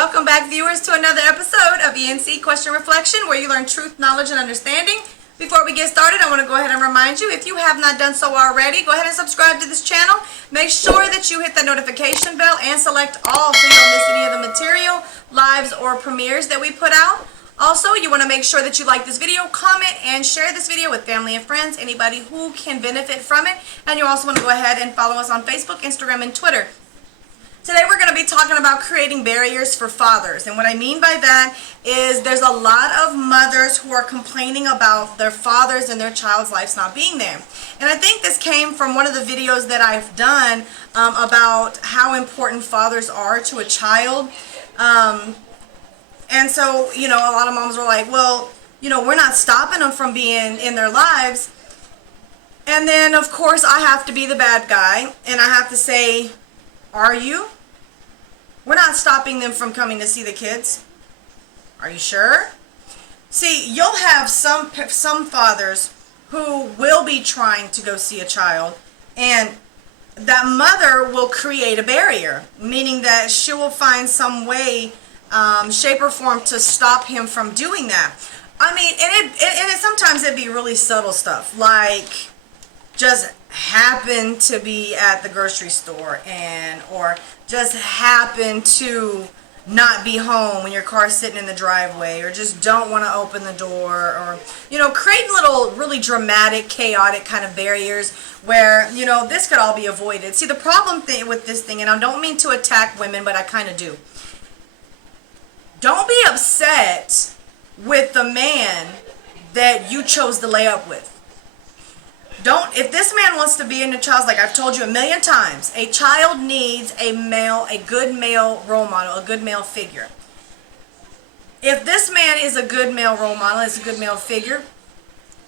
Welcome back, viewers, to another episode of E&C Question Reflection, where you learn truth, knowledge, and understanding. Before we get started, I want to go ahead and remind you, if you have not done so already, go ahead and subscribe to this channel. Make sure that you hit the notification bell and select all so you don't miss any of the material, lives, or premieres that we put out. Also, you want to make sure that you like this video, comment, and share this video with family and friends, anybody who can benefit from it. And you also want to go ahead and follow us on Facebook, Instagram, and Twitter. Today we're going to be talking about creating barriers for fathers. And what I mean by that is there's a lot of mothers who are complaining about their fathers and their child's lives not being there. And I think this came from one of the videos that I've done about how important fathers are to a child. And so, a lot of moms were like, well, we're not stopping them from being in their lives. And then, of course, I have to be the bad guy. And I have to say, are you? We're not stopping them from coming to see the kids. Are you sure? See, you'll have some fathers who will be trying to go see a child, and that mother will create a barrier, meaning that she will find some way, shape or form to stop him from doing that. I mean, and sometimes it'd be really subtle stuff, like just happen to be at the grocery store or just happen to not be home when your car's sitting in the driveway, or just don't want to open the door, or creating little really dramatic, chaotic kind of barriers where this could all be avoided. See, the problem with this thing, and I don't mean to attack women, but I kind of do. Don't be upset with the man that you chose to lay up with. If this man wants to be in a child's, like I've told you a million times, a child needs a good male role model, a good male figure. If this man is a good male role model, is a good male figure,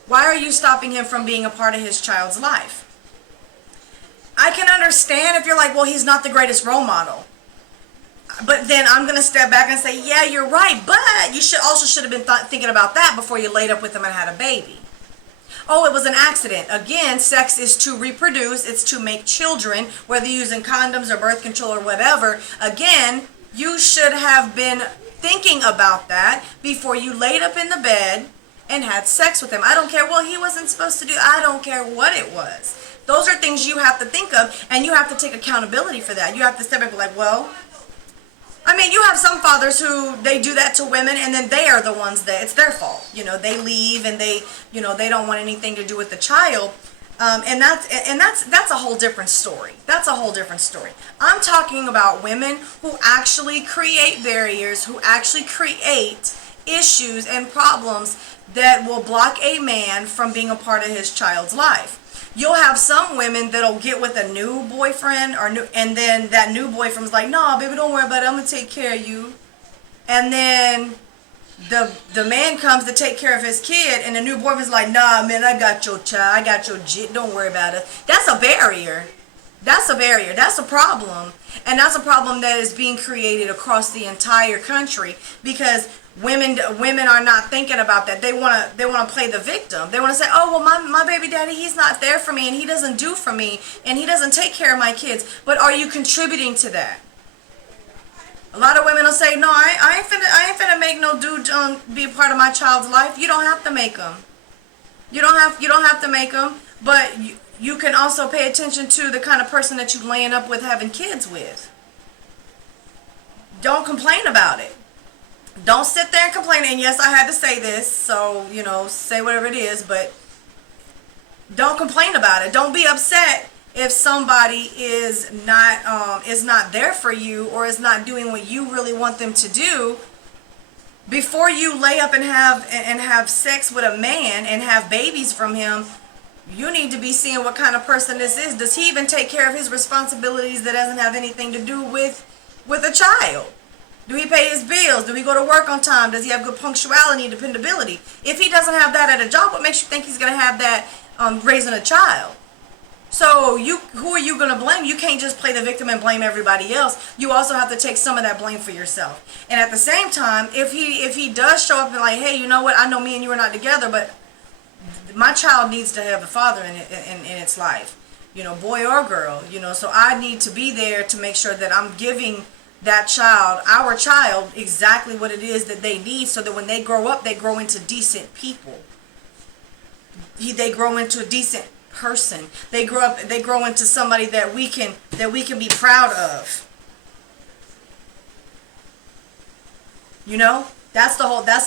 why are you stopping him from being a part of his child's life? I can understand if you're like, well, he's not the greatest role model. But then I'm going to step back and say, yeah, you're right, but you should have been thinking about that before you laid up with him and had a baby. Oh, it was an accident. Again, sex is to reproduce. It's to make children, whether you're using condoms or birth control or whatever. Again, you should have been thinking about that before you laid up in the bed and had sex with him. I don't care. Well, he wasn't supposed to do. I don't care what it was. Those are things you have to think of, and you have to take accountability for that. You have to step back and be like, well, I mean, you have some fathers who they do that to women, and then they are the ones that it's their fault. They leave and they don't want anything to do with the child, and that's a whole different story. That's a whole different story. I'm talking about women who actually create barriers, who actually create issues and problems that will block a man from being a part of his child's life. You'll have some women that'll get with a new boyfriend and then that new boyfriend's like, "Nah, baby, don't worry about it. I'm gonna take care of you." And then the man comes to take care of his kid, and the new boyfriend's like, "Nah, man, I got your child. I got your jit. Don't worry about it." That's a barrier. That's a barrier. That's a problem, and that's a problem that is being created across the entire country because women are not thinking about that. They want to play the victim. They want to say, "Oh, well, my baby daddy, he's not there for me, and he doesn't do for me, and he doesn't take care of my kids." But are you contributing to that? A lot of women will say, "No, I ain't finna make no dude be a part of my child's life." You don't have to make them. You don't have to make them, but you can also pay attention to the kind of person that you're laying up with, having kids with. Don't complain about it. Don't sit there and complain. And yes, I had to say this, so say whatever it is, but don't complain about it. Don't be upset if somebody is not there for you or is not doing what you really want them to do. Before you lay up and have sex with a man and have babies from him, you need to be seeing what kind of person this is. Does he even take care of his responsibilities that doesn't have anything to do with a child? Do he pay his bills? Do he go to work on time? Does he have good punctuality and dependability? If he doesn't have that at a job, what makes you think he's going to have that raising a child? So who are you going to blame? You can't just play the victim and blame everybody else. You also have to take some of that blame for yourself. And at the same time, if he does show up and like, "Hey, you know what? I know me and you are not together, but my child needs to have a father in its life, boy or girl, so I need to be there to make sure that I'm giving that child, our child, exactly what it is that they need, so that when they grow up, they grow into decent people. They grow into a decent person. They grow into somebody that we can be proud of. You know? That's the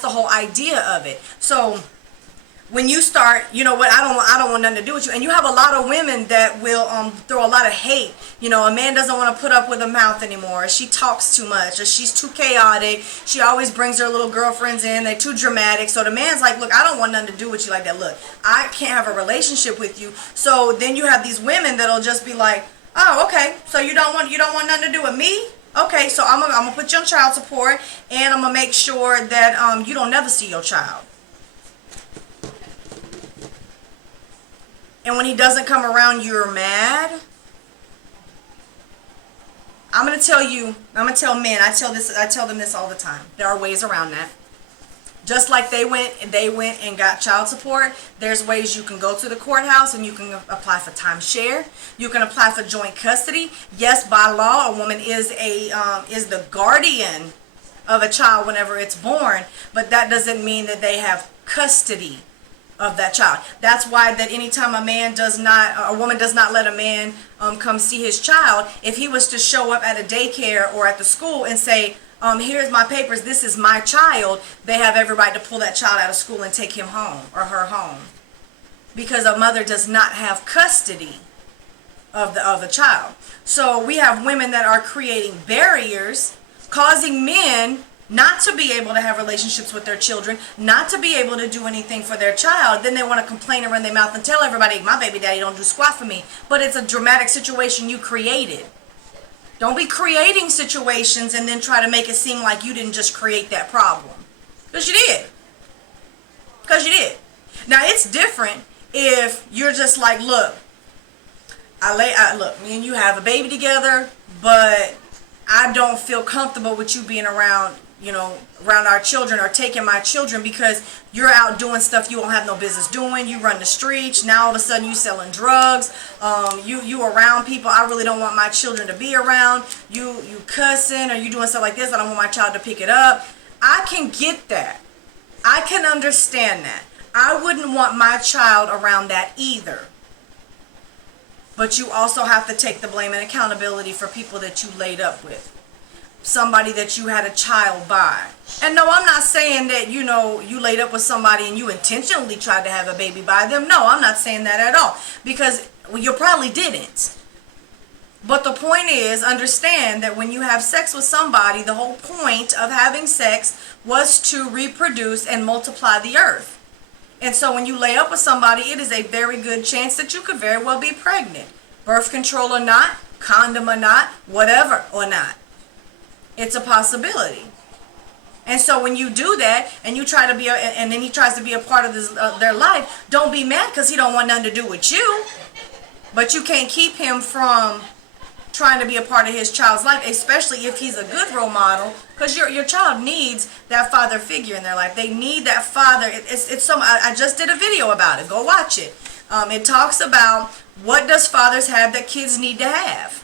whole idea of it. So when you start, you know what, I don't want nothing to do with you. And you have a lot of women that will throw a lot of hate. You know, a man doesn't want to put up with a mouth anymore. She talks too much, or she's too chaotic. She always brings her little girlfriends in. They're too dramatic. So the man's like, look, I don't want nothing to do with you like that. Look, I can't have a relationship with you. So then you have these women that'll just be like, oh, okay, so you don't want nothing to do with me? Okay, so I'm gonna put you on child support, and I'm gonna make sure that you don't never see your child. And when he doesn't come around, you're mad. I'm gonna tell men, I tell them this all the time. There are ways around that. Just like they went and got child support, there's ways you can go to the courthouse and you can apply for timeshare. You can apply for joint custody. Yes, by law, a woman is the guardian of a child whenever it's born, but that doesn't mean that they have custody of that child. That's why that anytime a woman does not let a man come see his child, if he was to show up at a daycare or at the school and say, here's my papers, this is my child, they have every right to pull that child out of school and take him home or her home, because a mother does not have custody of the child. So we have women that are creating barriers, causing men not to be able to have relationships with their children, not to be able to do anything for their child. Then they want to complain and run their mouth and tell everybody, my baby daddy don't do squat for me. But it's a dramatic situation you created. Don't be creating situations and then try to make it seem like you didn't just create that problem. Because you did. Now it's different if you're just like, look, look, me and you have a baby together, but I don't feel comfortable with you being around our children or taking my children, because you're out doing stuff you don't have no business doing. You run the streets. Now all of a sudden you selling drugs. You around people I really don't want my children to be around. You cussing, or you doing stuff like this. I don't want my child to pick it up. I can get that. I can understand that. I wouldn't want my child around that either. But you also have to take the blame and accountability for people that you laid up with. Somebody that you had a child by. And no, I'm not saying that, you laid up with somebody and you intentionally tried to have a baby by them. No, I'm not saying that at all. Because you probably didn't. But the point is, understand that when you have sex with somebody, the whole point of having sex was to reproduce and multiply the earth. And so when you lay up with somebody, it is a very good chance that you could very well be pregnant. Birth control or not, condom or not, whatever or not. It's a possibility. And so when you do that, and you try to be, and then he tries to be a part of their life, don't be mad because he don't want nothing to do with you. But you can't keep him from trying to be a part of his child's life, especially if he's a good role model, because your child needs that father figure in their life. They need that father. I just did a video about it. Go watch it. It talks about what does fathers have that kids need to have.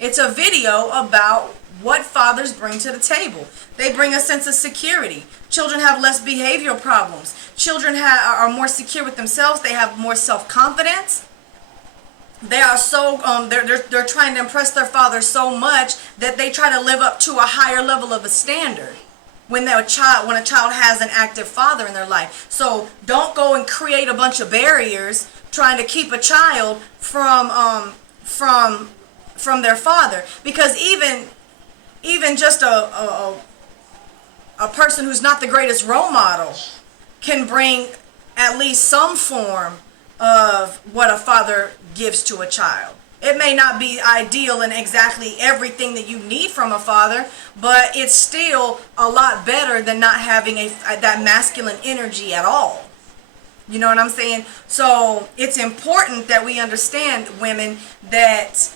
It's a video about what fathers bring to the table. They bring a sense of security. Children have less behavioral problems. Children are more secure with themselves. They have more self-confidence. They are so they're trying to impress their father so much that they try to live up to a higher level of a standard when a child has an active father in their life. So don't go and create a bunch of barriers trying to keep a child from their father, because even just a person who's not the greatest role model can bring at least some form of what a father gives to a child. It may not be ideal in exactly everything that you need from a father, but it's still a lot better than not having that masculine energy at all. You know what I'm saying? So it's important that we understand, women, that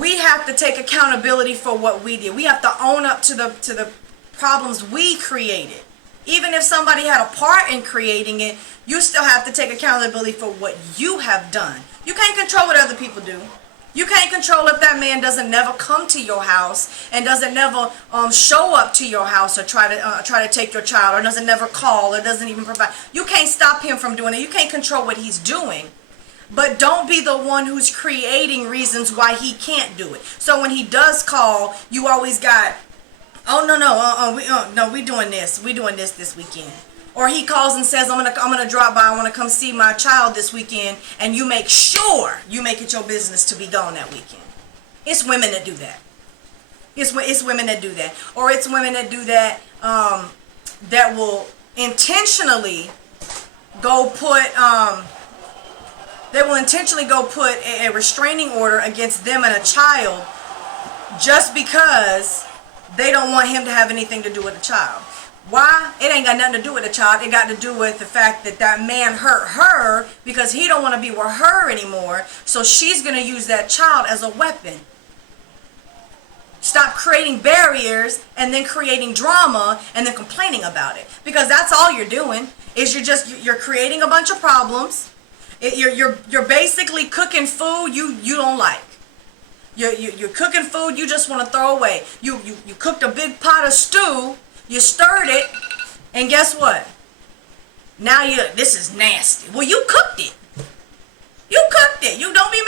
we have to take accountability for what we did. We have to own up to the problems we created. Even if somebody had a part in creating it, you still have to take accountability for what you have done. You can't control what other people do. You can't control if that man doesn't never come to your house and doesn't never show up to your house or try to take your child, or doesn't never call, or doesn't even provide. You can't stop him from doing it. You can't control what he's doing. But don't be the one who's creating reasons why he can't do it. So when he does call, you always got, oh no, we doing this this weekend. Or he calls and says, I'm gonna drop by, I want to come see my child this weekend, and you make sure you make it your business to be gone that weekend. It's women that do that. It's women that do that. Or it's women that do that, that will intentionally go put, a restraining order against them and a child just because they don't want him to have anything to do with the child. Why? It ain't got nothing to do with the child. It got to do with the fact that that man hurt her because he don't want to be with her anymore. So she's going to use that child as a weapon. Stop creating barriers and then creating drama and then complaining about it. Because that's all you're doing is you're creating a bunch of problems. You're basically cooking food you don't like. You're cooking food you just want to throw away. You cooked a big pot of stew. You stirred it, and guess what? Now this is nasty. Well, you cooked it. You cooked it. You don't be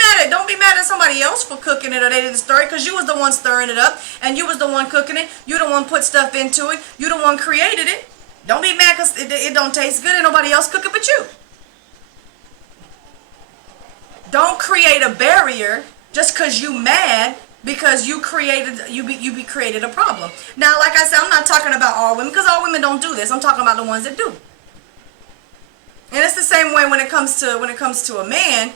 mad at somebody else for cooking it or they didn't stir it, because you was the one stirring it up and you was the one cooking it. You the one put stuff into it. You the one created it. Don't be mad because it don't taste good and nobody else cook it but you. Don't create a barrier just because you mad because you created a problem. Now, like I said, I'm not talking about all women, because all women don't do this. I'm talking about the ones that do. And it's the same way when it comes to a man.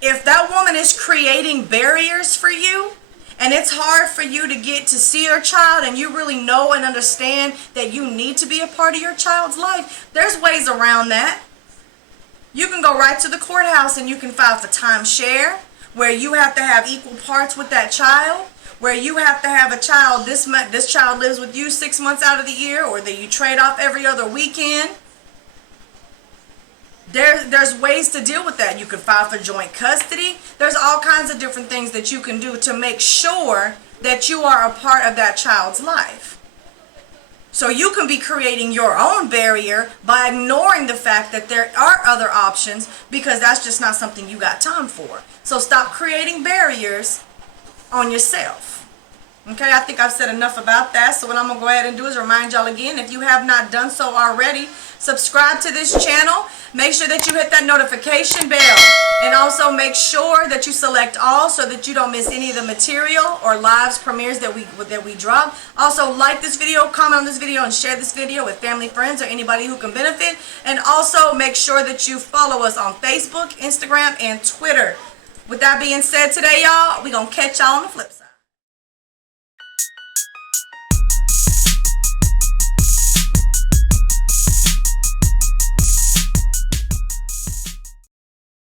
If that woman is creating barriers for you, and it's hard for you to get to see your child, and you really know and understand that you need to be a part of your child's life, there's ways around that. You can go right to the courthouse and you can file for timeshare, where you have to have equal parts with that child, where you have to have a child, this child lives with you 6 months out of the year, or that you trade off every other weekend. There's ways to deal with that. You can file for joint custody. There's all kinds of different things that you can do to make sure that you are a part of that child's life. So you can be creating your own barrier by ignoring the fact that there are other options, because that's just not something you got time for. So stop creating barriers on yourself. Okay, I think I've said enough about that. So what I'm going to go ahead and do is remind y'all again, if you have not done so already, subscribe to this channel. Make sure that you hit that notification bell. And also make sure that you select all so that you don't miss any of the material or lives premieres that we drop. Also, like this video, comment on this video, and share this video with family, friends, or anybody who can benefit. And also make sure that you follow us on Facebook, Instagram, and Twitter. With that being said today, y'all, we're going to catch y'all on the flip side.